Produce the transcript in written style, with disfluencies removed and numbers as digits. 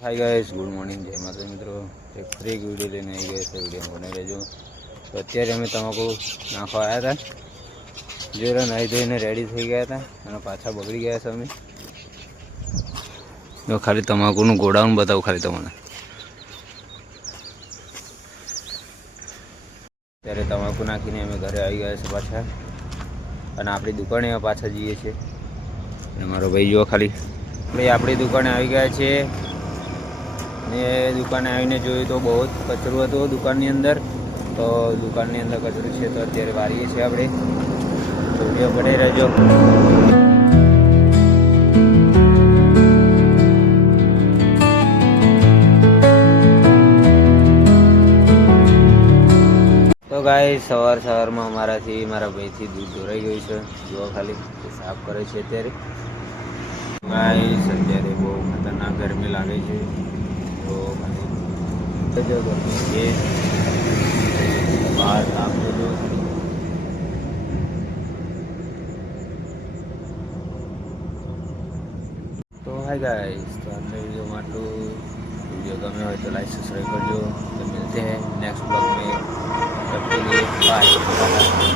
Hi guys, good morning, जय माता मित्रों। एक फ्री वीडियो लेने आई गए थे, वीडियो बने रहो। तो અત્યારે અમે તમાકુ નાખવા આવ્યા હતા। જોરા નાહી ધોઈને રેડી થઈ ગયા હતા અને પાછા બગડી ગયા છે અમે। જો ખાલી તમાકુનું ગોડાઉન બતાવું ખાલી તમને। ત્યારે તમાકુ નાખીને અમે ઘરે આવી ગયા છે પાછા અને આપણી દુકાને પાછા જઈએ છીએ। અને મારો ભાઈ જો ખાલી ભાઈ આપણી દુકાને આવી ગયા છે ને દુકાને આવીને જોયું તો બહુ જ કચરો હતો દુકાનની અંદર। તો દુકાનની અંદર કચરો છે તો અત્યારે વારીએ છીએ આપણે। તો વિડીયો બનાવી રહેજો। તો ગાય સવારમાં મારા ભાઈથી દૂધ ધોરાઈ ગયું છે। જુઓ ખાલી સાફ કરે છે અત્યારે। ગાય અત્યારે બહુ ખતરનાક ગરમી લાગે છે। તો જો ગરમી છે બહાર સાફ કરજો। તો हाय गाइस, तो आपने वीडियो माटू वीडियो गमे हो तो लाइक सब्सक्राइब करजो। तो मिलते हैं नेक्स्ट ब्लॉग में, तब के लिए बाय।